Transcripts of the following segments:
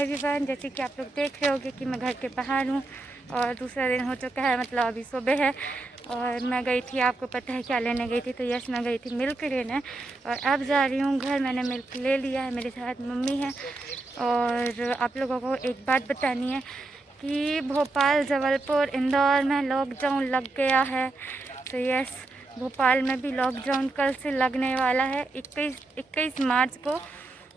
Everyone, जैसे कि आप लोग देख रहे होंगे कि मैं घर के बाहर हूँ और दूसरा दिन हो चुका है, मतलब अभी सुबह है। और मैं गई थी, आपको पता है क्या लेने गई थी, तो यस मैं गई थी मिल्क लेने और अब जा रही हूँ घर। मैंने मिल्क ले लिया है, मेरे साथ मम्मी है। और आप लोगों को एक बात बतानी है कि भोपाल, जबलपुर, इंदौर में लॉकडाउन लग गया है। तो यस, भोपाल में भी लॉकडाउन कल से लगने वाला है, 21 मार्च को।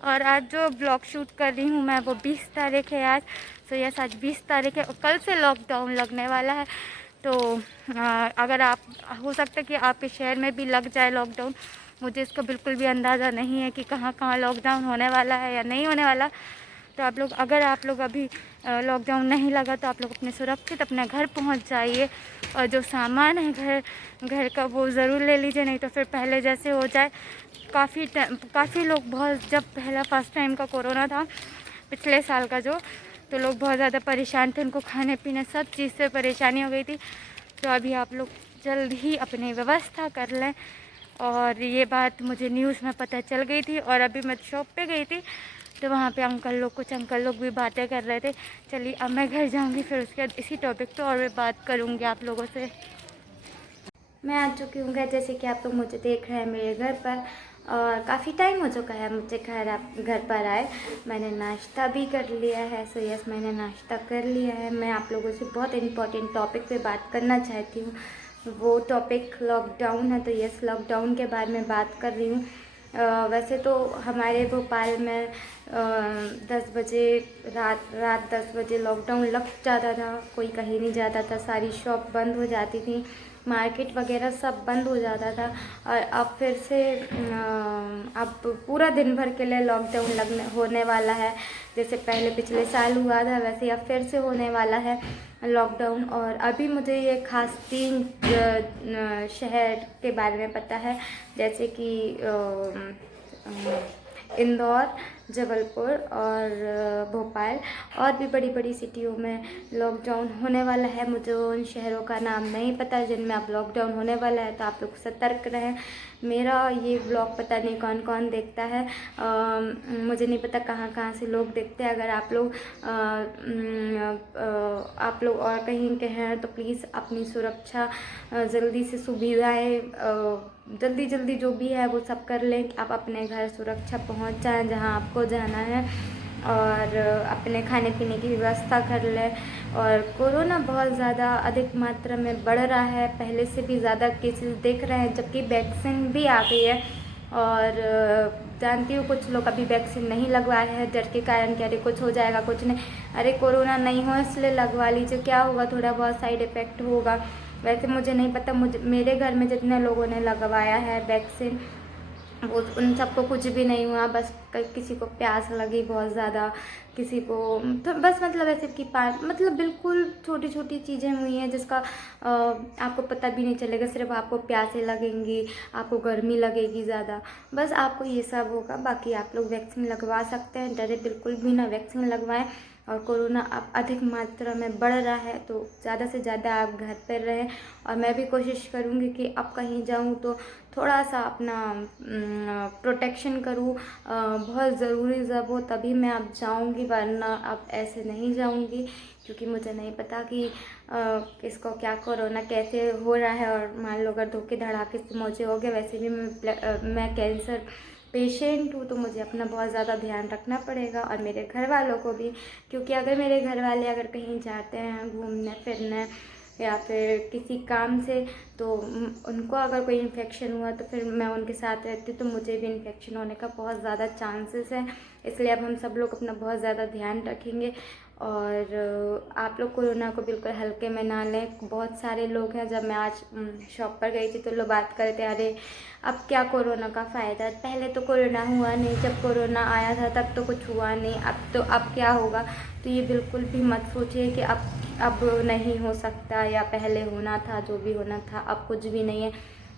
और आज जो ब्लॉग शूट कर रही हूँ मैं, वो 20 तारीख है आज। तो यस, आज 20 तारीख है और कल से लॉकडाउन लगने वाला है। तो अगर आप, हो सकता है कि आपके शहर में भी लग जाए लॉकडाउन। मुझे इसका बिल्कुल भी अंदाज़ा नहीं है कि कहाँ कहाँ लॉकडाउन होने वाला है या नहीं होने वाला। तो आप लोग, अगर आप लोग अभी लॉकडाउन नहीं लगा तो आप लोग अपने सुरक्षित अपने घर पहुंच जाइए। और जो सामान है घर का वो ज़रूर ले लीजिए, नहीं तो फिर पहले जैसे हो जाए। काफ़ी लोग, बहुत, जब पहला फर्स्ट टाइम का कोरोना था पिछले साल का जो, तो लोग बहुत ज़्यादा परेशान थे, उनको खाने पीने सब चीज़ से परेशानी हो गई थी। तो अभी आप लोग जल्द ही अपनी व्यवस्था कर लें। और ये बात मुझे न्यूज़ में पता चल गई थी और अभी मैं शॉप पे गई थी तो वहाँ पे कुछ अंकल लोग भी बातें कर रहे थे। चलिए अब मैं घर जाऊँगी, फिर उसके बाद इसी टॉपिक पे और भी बात करूँगी आप लोगों से। मैं आ चुकी हूँ घर, जैसे कि आप लोग मुझे देख रहे हैं मेरे घर पर। और काफ़ी टाइम हो चुका है मुझे घर पर आए। मैंने नाश्ता भी कर लिया है। सो यस, मैंने नाश्ता कर लिया है। मैं आप लोगों से बहुत इम्पोर्टेंट टॉपिक पे बात करना चाहती हूँ। वो टॉपिक लॉकडाउन है। तो यस, लॉकडाउन के बारे में बात कर रही हूँ। वैसे तो हमारे भोपाल में 10 बजे, रात 10 बजे लॉकडाउन लग जाता था। कोई कहीं नहीं जाता था, सारी शॉप बंद हो जाती थी, मार्केट वगैरह सब बंद हो जाता था। और अब फिर से अब पूरा दिन भर के लिए लॉकडाउन लगने होने वाला है। जैसे पहले पिछले साल हुआ था, वैसे अब फिर से होने वाला है लॉकडाउन। और अभी मुझे ये खास 3 शहर के बारे में पता है, जैसे कि इंदौर, जबलपुर और भोपाल। और भी बड़ी बड़ी सिटियों में लॉकडाउन होने वाला है। मुझे उन शहरों का नाम नहीं पता जिनमें अब लॉकडाउन होने वाला है, तो आप लोग सतर्क रहें। मेरा ये ब्लॉग पता नहीं कौन कौन देखता है, मुझे नहीं पता कहाँ कहाँ से लोग देखते हैं। अगर आप लोग और कहीं के हैं तो प्लीज़ अपनी सुरक्षा, जल्दी से सुविधाएँ, जल्दी जल्दी जो भी है वो सब कर लें कि आप अपने घर सुरक्षा पहुंच जाएं जहां आपको जाना है। और अपने खाने पीने की व्यवस्था कर लें। और कोरोना बहुत ज़्यादा अधिक मात्रा में बढ़ रहा है, पहले से भी ज़्यादा केसेस देख रहे हैं, जबकि वैक्सीन भी आ गई है। और जानती हूँ कुछ लोग अभी वैक्सीन नहीं लगवाए हैं डर के कारण कि अरे कुछ हो जाएगा, कुछ नहीं, अरे कोरोना नहीं हो इसलिए लगवा लीजिए, क्या होगा, थोड़ा बहुत साइड इफ़ेक्ट होगा। वैसे मुझे नहीं पता, मेरे घर में जितने लोगों ने लगवाया है वैक्सीन, वो उन सबको कुछ भी नहीं हुआ। बस किसी को प्यास लगी बहुत ज़्यादा, किसी को तो बस, मतलब ऐसे कि मतलब बिल्कुल छोटी छोटी चीज़ें हुई हैं जिसका आपको पता भी नहीं चलेगा। सिर्फ आपको प्यासें लगेंगी, आपको गर्मी लगेगी ज़्यादा, बस आपको ये सब होगा। बाकी आप लोग वैक्सीन लगवा सकते हैं, डरे बिल्कुल भी ना, वैक्सीन लगवाएं। और कोरोना अब अधिक मात्रा में बढ़ रहा है तो ज़्यादा से ज़्यादा आप घर पर रहें। और मैं भी कोशिश करूँगी कि अब कहीं जाऊँ तो थोड़ा सा अपना प्रोटेक्शन करूँ। बहुत ज़रूरी जब हो तभी मैं अब जाऊँगी, वरना अब ऐसे नहीं जाऊँगी, क्योंकि मुझे नहीं पता कि किसको क्या कोरोना कैसे हो रहा है। और मान लो अगर धोखे धड़ाके से मुझे हो गया, वैसे भी मैं कैंसर पेशेंट हूँ, तो मुझे अपना बहुत ज़्यादा ध्यान रखना पड़ेगा और मेरे घर वालों को भी। क्योंकि अगर मेरे घर वाले अगर कहीं जाते हैं घूमने फिरने या फिर किसी काम से, तो उनको अगर कोई इन्फेक्शन हुआ तो फिर मैं उनके साथ रहती तो मुझे भी इन्फेक्शन होने का बहुत ज़्यादा चांसेस है। इसलिए अब हम सब लोग अपना बहुत ज़्यादा ध्यान रखेंगे। और आप लोग कोरोना को बिल्कुल हल्के में ना लें। बहुत सारे लोग हैं, जब मैं आज शॉप पर गई थी तो लोग बात करते, अरे अब क्या कोरोना का फ़ायदा, पहले तो कोरोना हुआ नहीं, जब कोरोना आया था तब तो कुछ हुआ नहीं, अब क्या होगा। तो ये बिल्कुल भी मत सोचिए कि अब नहीं हो सकता या पहले होना था, जो भी होना था अब कुछ भी नहीं है।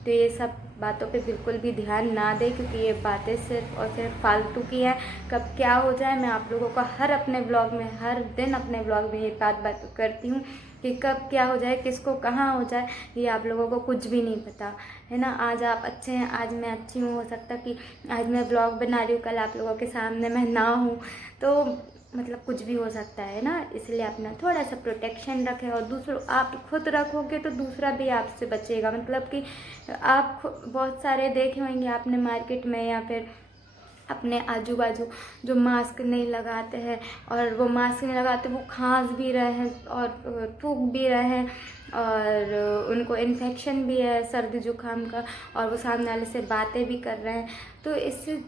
तो ये सब बातों पे बिल्कुल भी ध्यान ना दें, क्योंकि ये बातें सिर्फ और सिर्फ फालतू की हैं। कब क्या हो जाए, मैं आप लोगों का हर अपने ब्लॉग में, हर दिन अपने ब्लॉग में ये बात करती हूँ कि कब क्या हो जाए, किसको कहाँ हो जाए, ये आप लोगों को कुछ भी नहीं पता है ना। आज आप अच्छे हैं, आज मैं अच्छी हूँ, हो सकता कि आज मैं ब्लॉग बना रही हूँ, कल आप लोगों के सामने मैं ना हूँ। तो मतलब कुछ भी हो सकता है ना, इसलिए अपना थोड़ा सा प्रोटेक्शन रखें। और दूसरों, आप खुद रखोगे तो दूसरा भी आपसे बचेगा। मतलब कि आप बहुत सारे देखे होंगे आपने मार्केट में या फिर अपने आजू बाजू जो मास्क नहीं लगाते हैं, और वो मास्क नहीं लगाते, वो खांस भी रहे हैं और थूक भी रहे हैं और उनको इन्फेक्शन भी है सर्दी जुकाम का, और वो सामने वाले से बातें भी कर रहे हैं। तो इससे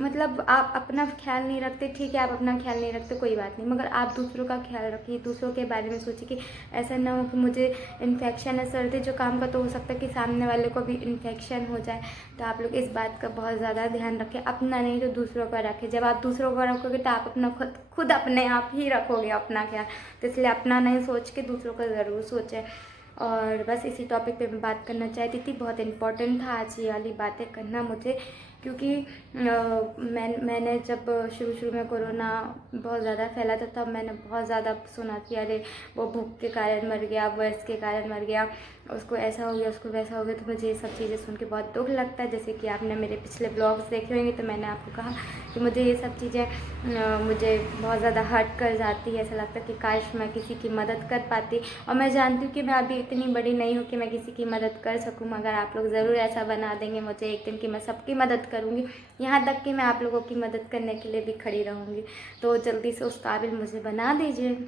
मतलब आप अपना ख्याल नहीं रखते, ठीक है, आप अपना ख्याल नहीं रखते कोई बात नहीं, मगर आप दूसरों का ख्याल रखिए, दूसरों के बारे में सोचिए कि ऐसा ना हो कि मुझे इन्फेक्शन है सर्दी जुकाम का, तो हो सकता है कि सामने वाले को भी इन्फेक्शन हो जाए। तो आप लोग इस बात का बहुत ज़्यादा ध्यान रखें, अपना नहीं तो दूसरों का रखें। जब आप दूसरों का रखोगे तो आप अपना खुद अपने आप ही रखोगे अपना ख्याल, तो इसलिए अपना नहीं सोच के दूसरों का ज़रूर सोचें। और बस इसी टॉपिक पे मैं बात करना चाहती थी, बहुत इम्पोर्टेंट था आज ये वाली बातें करना मुझे, क्योंकि मैंने जब शुरू में कोरोना बहुत ज़्यादा फैला था, तब मैंने बहुत ज़्यादा सुना कि अरे वो भूख के कारण मर गया, वो इसके कारण मर गया, उसको ऐसा हो गया, उसको वैसा हो गया। तो मुझे ये सब चीज़ें सुन के बहुत दुख लगता है। जैसे कि आपने मेरे पिछले ब्लॉग्स देखे होंगे तो मैंने आपको कहा कि मुझे ये सब चीज़ें मुझे बहुत ज़्यादा हर्ट कर जाती है। ऐसा लगता है कि काश मैं किसी की मदद कर पाती, और मैं जानती हूँ कि मैं अभी इतनी बड़ी नहीं हूँ कि मैं किसी की मदद कर सकूँ, मगर आप लोग ज़रूर ऐसा बना देंगे मुझे एक दिन कि मैं सबकी मदद करूँगी, यहाँ तक कि मैं आप लोगों की मदद करने के लिए भी खड़ी रहूँगी। तो जल्दी से उस काबिल मुझे बना दीजिए।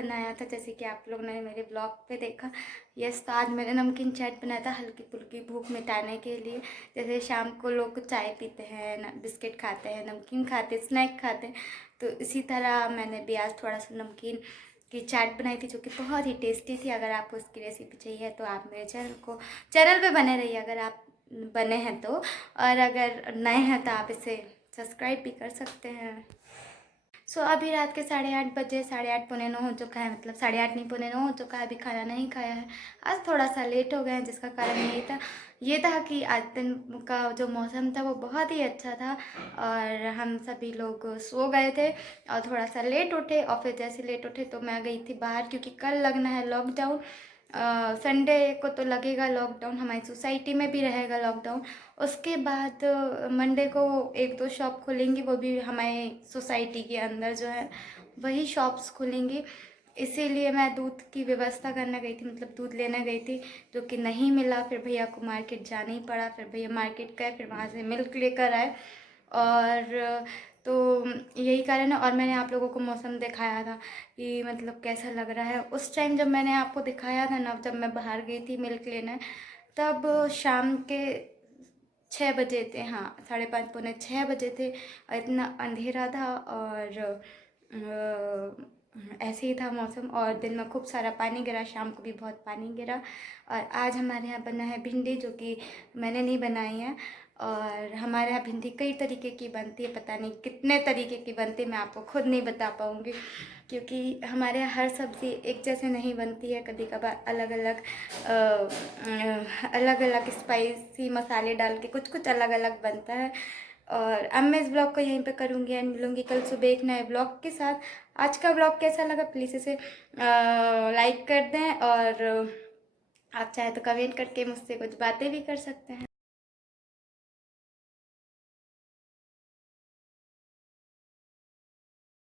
बनाया था, जैसे कि आप लोग ने मेरे ब्लॉग पे देखा। यस, तो आज मैंने नमकीन चाट बनाया था हल्की फुल्की भूख मिटाने के लिए। जैसे शाम को लोग चाय पीते हैं, बिस्किट खाते हैं, नमकीन खाते हैं, स्नैक खाते हैं, तो इसी तरह मैंने भी आज थोड़ा सा नमकीन की चाट बनाई थी, जो कि बहुत ही टेस्टी थी। अगर आपको उसकी रेसिपी चाहिए तो आप मेरे चैनल पे बने रहिए, अगर आप बने हैं तो, और अगर नए हैं तो आप इसे सब्सक्राइब भी कर सकते हैं। अभी रात के 8:30 बजे, 8:30 पौने 9 हो चुका है, मतलब 8:30 नहीं, पौने 9 हो चुका है। अभी खाना नहीं खाया है, आज थोड़ा सा लेट हो गए हैं, जिसका कारण ये था कि आज दिन का जो मौसम था वो बहुत ही अच्छा था, और हम सभी लोग सो गए थे और थोड़ा सा लेट उठे। और फिर जैसे लेट उठे तो मैं गई थी बाहर, क्योंकि कल लगना है लॉकडाउन। संडे को तो लगेगा लॉकडाउन, हमारी सोसाइटी में भी रहेगा लॉकडाउन। उसके बाद मंडे को 1-2 शॉप खुलेंगी, वो भी हमारे सोसाइटी के अंदर जो है वही शॉप्स खुलेंगी। इसीलिए मैं दूध की व्यवस्था करने गई थी, मतलब दूध लेने गई थी, जो कि नहीं मिला। फिर भैया को मार्केट जाना ही पड़ा, फिर भैया मार्केट गए, फिर वहाँ से मिल्क लेकर आए। और तो यही कारण है। और मैंने आप लोगों को मौसम दिखाया था कि मतलब कैसा लग रहा है। उस टाइम जब मैंने आपको दिखाया था ना, जब मैं बाहर गई थी मिल्क लेने, तब शाम के 6 बजे थे, हाँ 5:30 पौने 6 बजे थे, और इतना अंधेरा था, और ऐसे ही था मौसम। और दिन में खूब सारा पानी गिरा, शाम को भी बहुत पानी गिरा। और आज हमारे यहाँ बना है भिंडी, जो कि मैंने नहीं बनाई है। और हमारे यहाँ भिंडी कई तरीके की बनती है, पता नहीं कितने तरीके की बनती है, मैं आपको खुद नहीं बता पाऊँगी, क्योंकि हमारे यहाँ हर सब्ज़ी एक जैसे नहीं बनती है। कभी कभार अलग अलग स्पाइसी मसाले डाल के कुछ कुछ अलग अलग बनता है। और अब मैं इस ब्लॉग को यहीं पे करूँगी एंड मिलूँगी कल सुबह एक नए ब्लॉग के साथ। आज का ब्लॉग कैसा लगा प्लीज़ इसे लाइक कर दें, और आप चाहे तो कमेंट करके मुझसे कुछ बातें भी कर सकते हैं।